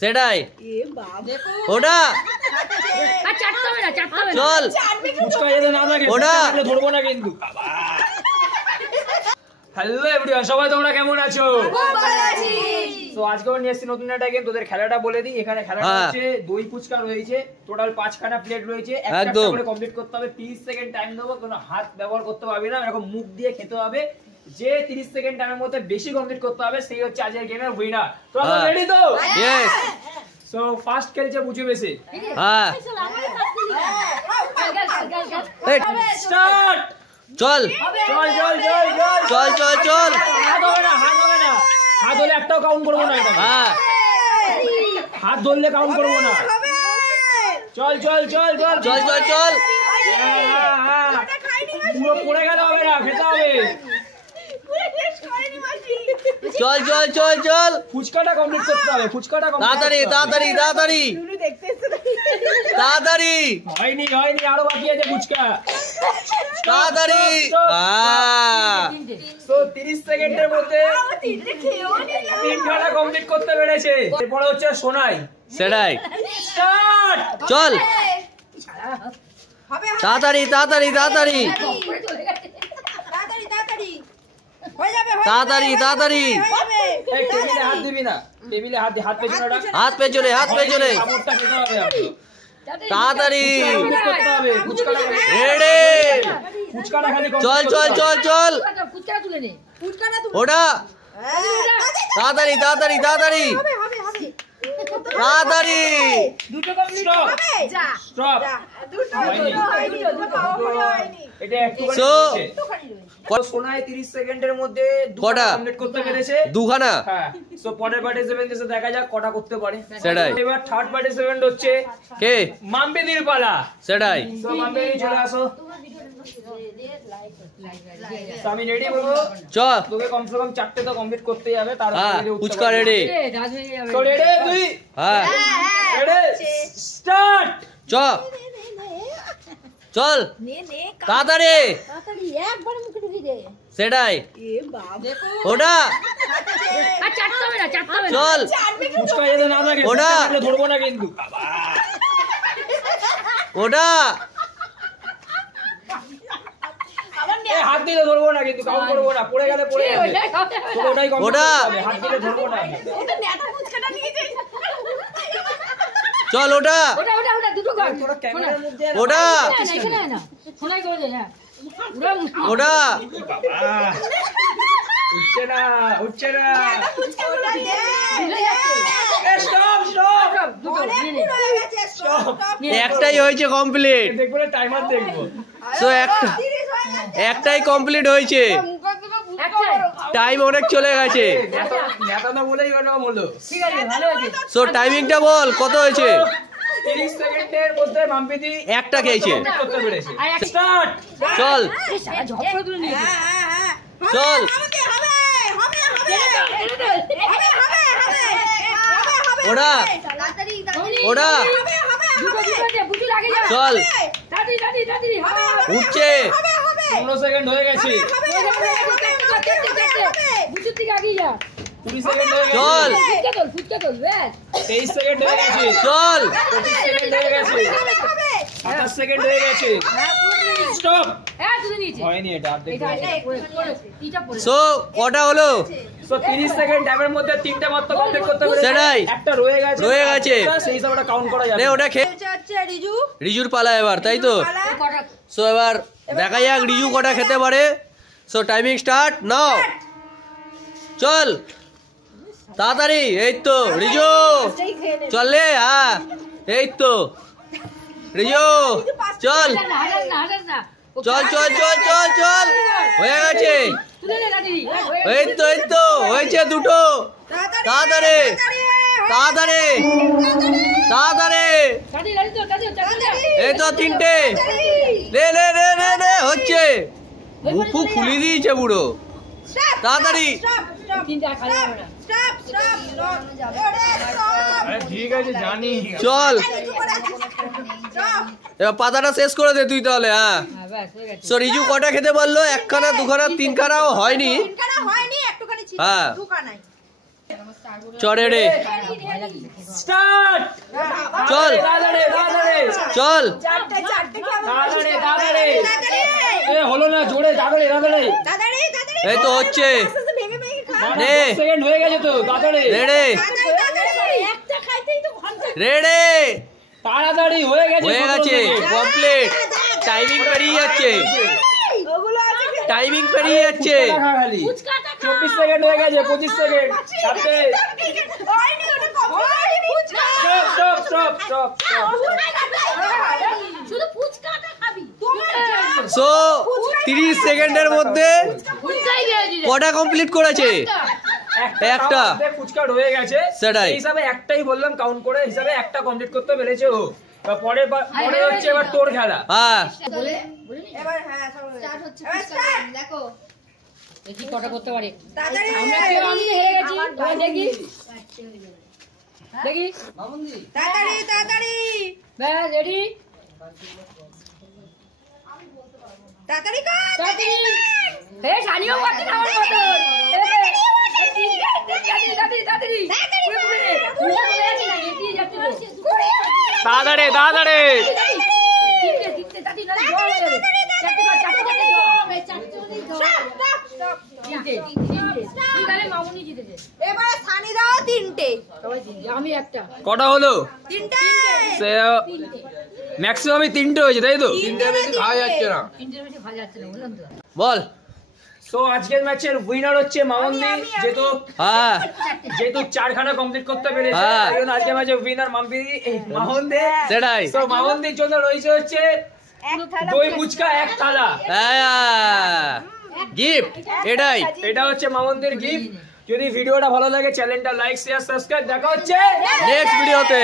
সেটাই ওটা চল ওটা ধরবো না কিন্তু। হ্যালো এভরিওয়ান, সবাই তোমরা কেমন আছো? তো আজকে নিয়ে এসেছি নতুন একটা গেম। তোদের খেলাটা বলে দিই। এখানে খেলাটা হচ্ছে দই ফুচকা রয়েছে, টোটাল 5খানা প্লেট রয়েছে, একটা করে কমপ্লিট করতে হবে। 30 সেকেন্ড টাইম দেবো, কোনো হাত ব্যবহার করতে পারবি না, এরকম মুখ দিয়ে খেতে হবে। যে 30 সেকেন্ড টাইমের মধ্যে বেশি কমপ্লিট করতে হবে সেই হচ্ছে আজকের গেমের উইনার। তোমরা রেডি তো? ইয়েস। সো ফার্স্ট খেলছে বুঝে বেশি। হ্যাঁ স্টার্ট। চল চল চল চল চল চল চল চল। হাত হবে না, হাত হবে না, হাত হলে একটাও কাউন্ট করবো না। হ্যাঁ হাত ধরলে কাউন্ট করবো না। চল চল চল চল চল চল চল। পুরো পড়ে গেলে হবে না, খেতে হবে। চল চল চল চল। ফুচকাটা কমপ্লিট করতে হবে, ফুচকাটা তাড়াতাড়ি তাড়াতাড়ি তাড়াতাড়ি তাড়াতাড়ি। হয়নি হয়নি, আরো বাকি আছে ফুচকা। তাড়াতাড়ি। তো 30 সেকেন্ডের মধ্যে 3খানা কমপ্লিট করতে পেরেছে। এরপরে হচ্ছে সোনাই। সেটাই স্টার্ট। চল তাড়াতাড়ি তাড়াতাড়ি তাড়াতাড়ি তাড়াতাড়ি তাড়াতাড়ি। টেবিলে হাত দিবি না, টেবিলে হাত দি, হাত পেছনে রাখ, হাত পেছনে হাত পেছনে। কাপড়টা খেতে হবে আমাকে। তাড়াতাড়ি করতে হবে ফুচকাটা। রেডি। ফুচকাটা খালি চল চল চল চল। ওটা তাড়াতাড়ি তাড়াতাড়ি তাড়াতাড়ি তাড়াতাড়ি। Stop stop. এটা একটু সোনাই 30 সেকেন্ডের মধ্যে কটা কমপ্লিট করতে পেরেছে? 2খানা। হ্যাঁ। সো পরের পার্টিসিপেন্ট এসে দেখা যাক কটা করতে পারে। সেটাই। এবার থার্ড পার্টিসিপেন্ট হচ্ছে কে? মাম্পিদির পালা। সেটাই। সো মাম্পিদি চলে আসো। তো আমি রেডি বলবো, চল তোকে কমসে কম 4টে তো কমপ্লিট করতেই হবে। তার ফুচকা রেডি। তো রেডি তুই? হ্যাঁ রেডি স্টার্ট। চ চল তাড়াতাড়ি। সেটাই ওটা চল ফুচকা যেতে না থাকে, ওটা ধরবো না কিন্তু। ওটা হাত দিলে ধরবো না কিন্তু, কাউন্ট করবো না, পড়ে গেলে পড়ে যাবে। ওটাই ওটা হাত দিলে ধরবো না। চল ওটা ওটা ওটা উঠছে না উঠছে না। Stop stop. একটাই হয়েছে কমপ্লিট। দেখবো না, টাইমার দেখবো। সো একটাই কমপ্লিট হয়েছে, টাইম অনেক চলে গেছে। নেতা না বলেই হলো। সো টাইমিংটা বল কত হয়েছে? 30 সেকেন্ডের মধ্যে মাম্পিদি একটা খেয়েছে। স্টার্ট। চল চল ওটা ওটা চল উঠছে। 15 সেকেন্ড হয়ে গেছে। 20 সেকেন্ড হয়ে গেছে। চল 23 সেকেন্ড হয়ে গেছে। চল 25 সেকেন্ড হয়ে গেছে। 27 সেকেন্ড হয়ে গেছে। স্টপ। হয়নি এটা, সো কটা হলো? সো 30 সেকেন্ড টাইমের মধ্যে 3টে মাত্র কমপ্লিট করতে পেরেছে। সেটাই। একটা রয়ে গেছে, রয়ে গেছে, সেই হিসাবে কাউন্ট করা যাবে। নে ওটা খেয়ে। রিজুর পালা এবার, তাই তো? সো এবার দেখা যাক রিজু কটা খেতে পারে। So timing start now. চল তাড়াতাড়ি। এই তো রিজু চল রে। হ্যাঁ এই তো রিজু চল চল চল চল চল চল। হয়ে গেছে। এই তো হয়েছে দুটো। তাড়াতাড়ি তাড়াতাড়ি তাড়াতাড়ি। এই তো 3টে। রে রে রে রে রে হচ্ছে। মুখ খুলে দিয়েছে পুরো। তাড়াতাড়ি। ঠিক আছে জানি। চল এবার পাতাটা শেষ করে দে তুই তাহলে। হ্যাঁ সো রিজু কটা খেতে পারলো? 1খানা 2খানা 3খানাও হয়নি। হ্যাঁ চ রেডি। স্টার্ট চল চল হলো না জোরে দাদারে এই তো হচ্ছে সেকেন্ড হয়ে গেছে তো দাদারে রেডি রেডি তাড়াতাড়ি হয়ে গেছে কমপ্লিট টাইমিং পেরিয়ে যাচ্ছে 24 সেকেন্ড হয়ে গেছে 25 সেকেন্ড সো 30 সেকেন্ডের মধ্যে কটা কমপ্লিট করেছে একটা ফুচকা হয়ে গেছে সেটাই হিসাবে একটাই বললাম কাউন্ট করে হিসাবে একটা কমপ্লিট করতে পেরেছে ও পরে হচ্ছে এবার তোর খেলা হ্যাঁ এবার হ্যাঁ স্টার্ট হচ্ছে দেখো দেখি কটা করতে পারি তাড়াতাড়ি আমরা কেউ আমি হেরে গেছি এবার দেখি দেখি মামুন্দি তাড়াতাড়ি ব্যাস রেডি তাড়াতাড়ি কর তাড়াতাড়ি হে শানিও করতে না আমার মত দাদারে এবারে সানি দাও তিনটে আমি একটা কটা হলো তিনটে ম্যাক্সিমামই তিনটে হয়েছে তাই তো তিনটে বেশি খাওয়া যাচ্ছে না তিনটের বেশি ভালো যাচ্ছে না বললাম তো বল সো আজকের ম্যাচের উইনার হচ্ছে মামুন্দি যেহেতু 4 খানা কমপ্লিট করতে পেরেছে কারণ আজকের ম্যাচের উইনার মামুন্দি সেটাই সো মামুন্দির জন্য রয়েছে হচ্ছে দই ফুচকা এক থালা গিফট এটা হচ্ছে মামুন্দির গিফট যদি ভিডিওটা ভালো লাগে চ্যানেলটা লাইক শেয়ার সাবস্ক্রাইব দেখা হচ্ছে নেক্সট ভিডিওতে